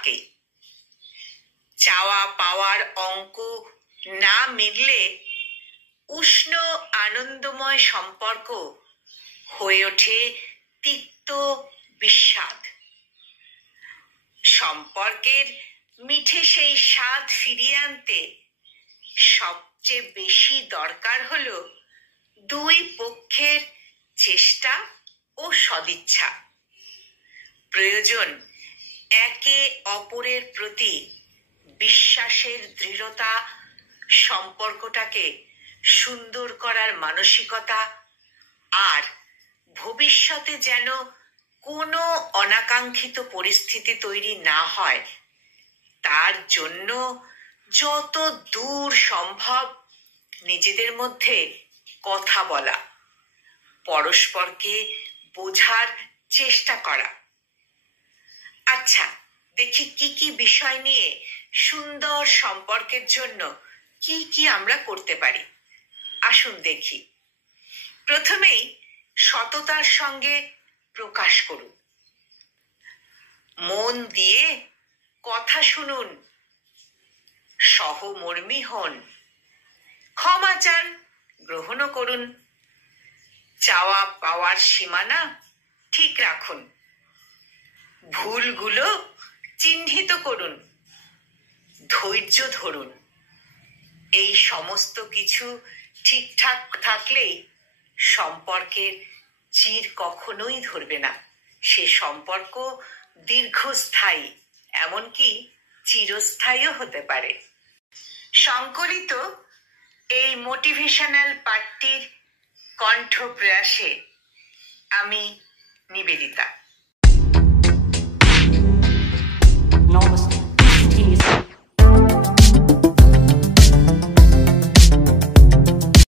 থাকেই। চাওয়া পাওয়ার অঙ্ক না মিললে উষ্ণ আনন্দময় সম্পর্ক হয়ে ওঠে তিক্ত বিস্বাদ। সম্পর্কের মিঠে সেই স্বাদ ফিরিয়ে আনতে সবচেয়ে বেশি দরকার হলো দুই পক্ষের চেষ্টা ও সদিচ্ছা। প্রয়োজন একে অপরের প্রতি বিশ্বাসের দৃঢ়তা, সম্পর্কটাকে সুন্দর করার মানসিকতা, আর ভবিষ্যতে যেন কোনো অনাকাঙ্ক্ষিত পরিস্থিতি তৈরি না হয় তার জন্য যত দূর সম্ভব নিজেদের মধ্যে কথা বলা, পরস্পরকে বোঝার চেষ্টা করা। আচ্ছা, দেখি কি কি বিষয় নিয়ে সুন্দর সম্পর্কের জন্য কি কি আমরা করতে পারি। আসুন দেখি। প্রথমেই সততার সঙ্গে প্রকাশ করুন। মন দিয়ে কথা শুনুন, সহমর্মী হন, ক্ষমা চান, গ্রহণও করুন। চাওয়া পাওয়ার সীমানা ঠিক রাখুন। ভুলগুলো চিহ্নিত করুন, ধৈর্য ধরুন। এই সমস্ত কিছু ঠিকঠাক থাকলেই সম্পর্কের চির কখনোই ধরবে না। সে সম্পর্ক দীর্ঘস্থায়ী, এমনকি চিরস্থায়ীও হতে পারে। সংকলিত এই মোটিভেশনাল পাঠটির কণ্ঠ প্রয়াসে আমি নিবেদিতা।